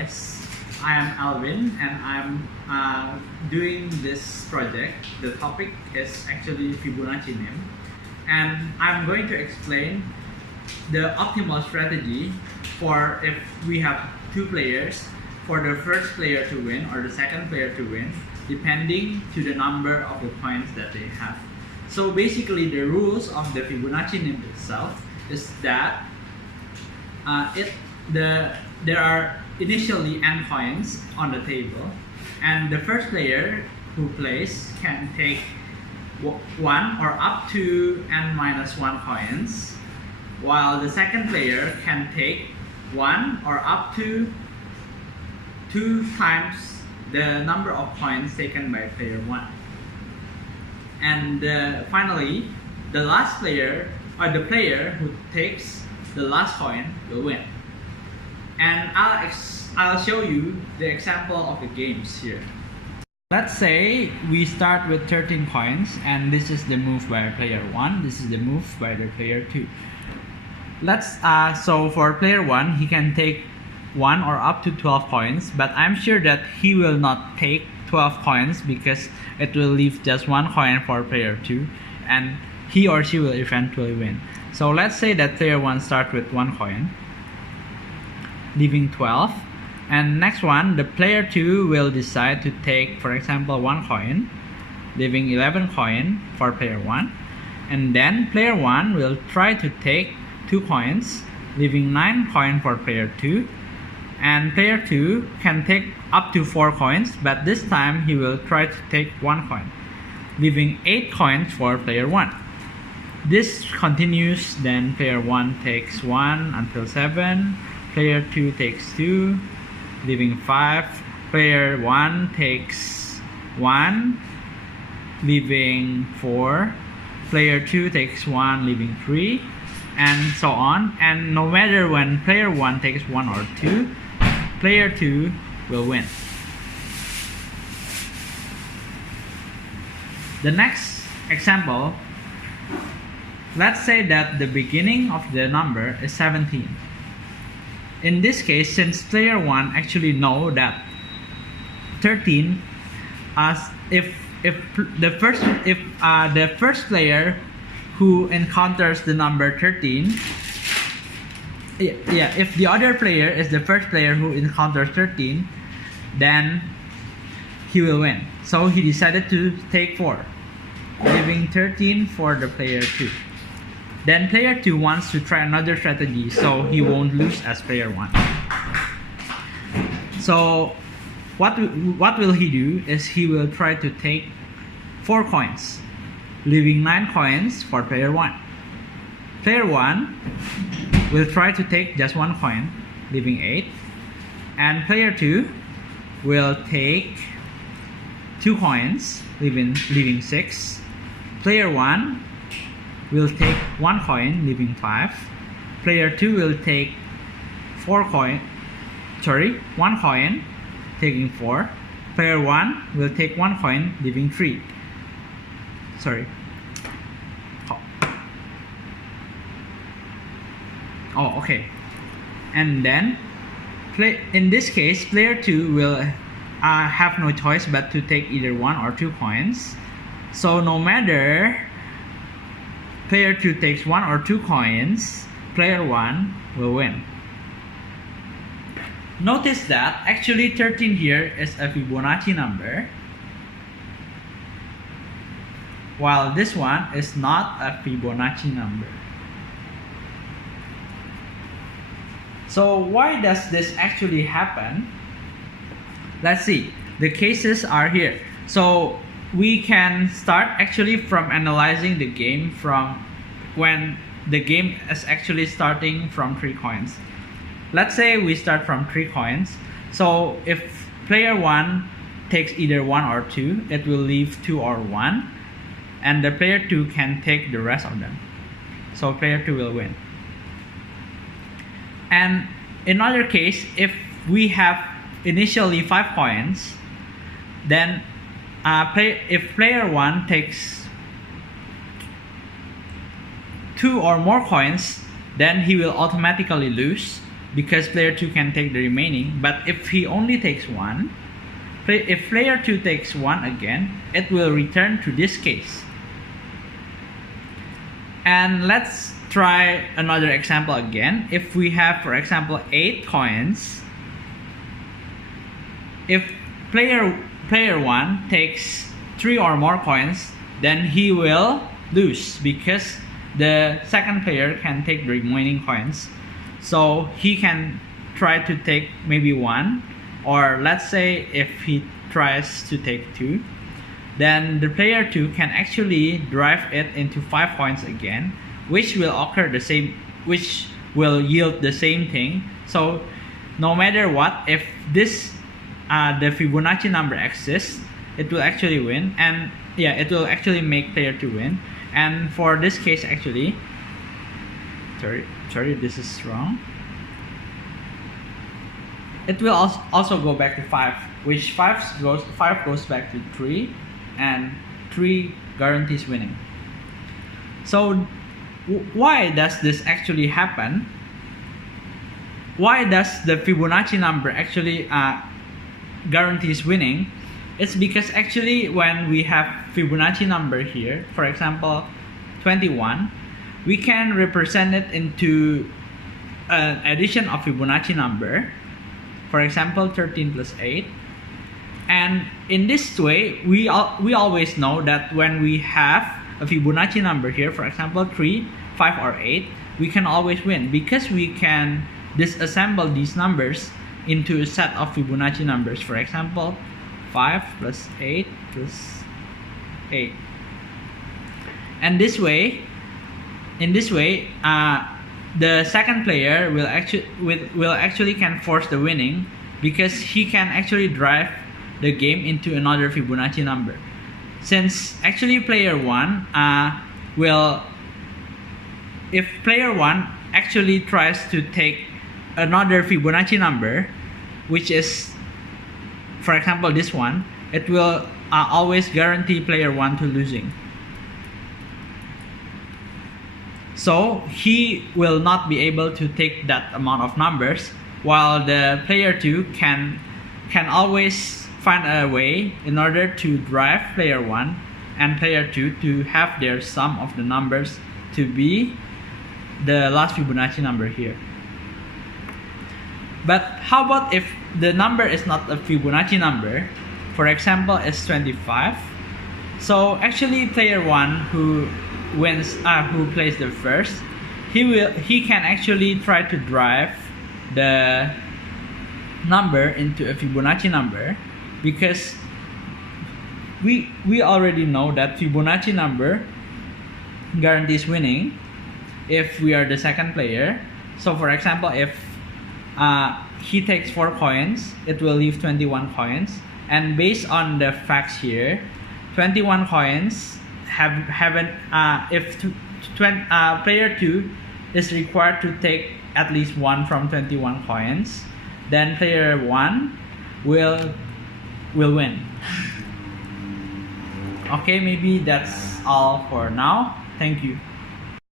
Yes, I am Alvin and I'm doing this project. The topic is actually Fibonacci Nim, and I'm going to explain the optimal strategy for if we have two players, for the first player to win or the second player to win, depending to the number of the coins that they have. So basically the rules of the Fibonacci Nim itself is that there are initially n coins on the table, and the first player who plays can take 1 or up to n minus 1 coins, while the second player can take 1 or up to 2 times the number of coins taken by player 1. And finally, the last player, or the player who takes the last coin, will win. And I'll show you the example of the games here. Let's say we start with 13 coins, and this is the move by player 1, this is the move by the player 2. So for player 1, he can take 1 or up to 12 coins, but I'm sure that he will not take 12 coins because it will leave just 1 coin for player 2, and he or she will eventually win. So let's say that player 1 starts with 1 coin, leaving 12, and next one, the player 2 will decide to take, for example, 1 coin, leaving 11 coin for player 1, and then player 1 will try to take 2 coins, leaving 9 coin for player 2, and player 2 can take up to 4 coins, but this time he will try to take 1 coin, leaving 8 coins for player 1. This continues, then player 1 takes 1 until 7, player 2 takes 2, leaving 5, player 1 takes 1, leaving 4, player 2 takes 1, leaving 3, and so on. And no matter when player 1 takes 1 or 2, player 2 will win. The next example, let's say that the beginning of the number is 17. In this case, since player 1 actually know that 13, if the first player who encounters the number 13, if the other player is the first player who encounters 13, then he will win. So he decided to take 4, leaving 13 for the player 2. Then player 2 wants to try another strategy so he won't lose as player 1. So what will he do is he will try to take 4 coins, leaving 9 coins for player 1. Player 1 will try to take just 1 coin, leaving 8, and player 2 will take 2 coins, leaving 6. Player 1 will take 1 coin, leaving 5. Player 2 will take 1 coin, taking 4. Player 1 will take 1 coin, leaving 3. Okay. And then, in this case, player 2 will have no choice but to take either 1 or 2 coins. So no matter player 2 takes 1 or 2 coins, player 1 will win. Notice that actually 13 here is a Fibonacci number, while this one is not a Fibonacci number. So why does this actually happen? Let's see. The cases are here. So we can start actually from analyzing the game from when the game is actually starting from 3 coins. Let's say we start from 3 coins. So if player 1 takes either 1 or 2, it will leave 2 or 1, and the player 2 can take the rest of them. So player 2 will win. And in other case, if we have initially 5 coins, then if player 1 takes 2 or more coins, then he will automatically lose. because player 2 can take the remaining. But if he only takes 1, if player 2 takes 1 again, it will return to this case. And let's try another example again. If we have, for example, 8 coins, if player 1 takes 3 or more coins, then he will lose because the second player can take the remaining coins. So he can try to take maybe 1, or let's say if he tries to take 2, then the player 2 can actually drive it into 5 coins again, which will occur the same, which will yield the same thing. So no matter what, if this the Fibonacci number exists, it will actually win, and yeah, it will actually make player 2 win. And for this case, actually, sorry, this is wrong. It will also go back to 5, which 5 goes back to 3, and 3 guarantees winning. So why does this actually happen? Why does the Fibonacci number actually guarantees winning? It's because actually when we have Fibonacci number here, for example 21, we can represent it into an addition of Fibonacci number, for example 13 plus 8. And in this way, we always know that when we have a Fibonacci number here, for example 3, 5 or 8, we can always win because we can disassemble these numbers into a set of Fibonacci numbers. For example 5 plus 8 plus 8. And in this way, the second player will actually can force the winning because he can actually drive the game into another Fibonacci number. Since actually player 1 if player 1 actually tries to take another Fibonacci number, which is, for example, this one, it will always guarantee player 1 to losing. So he will not be able to take that amount of numbers, while the player 2 can always find a way in order to drive player 1 and player 2 to have their sum of the numbers to be the last Fibonacci number here. But how about if the number is not a Fibonacci number? For example, it's 25. So actually player 1 who wins, who plays the first, he can actually try to drive the number into a Fibonacci number, because we already know that Fibonacci number guarantees winning if we are the second player. So for example, if he takes 4 coins, it will leave 21 coins, and based on the facts here, 21 coins haven't if player 2 is required to take at least 1 from 21 coins, then player 1 will win. Okay, maybe that's all for now. Thank you.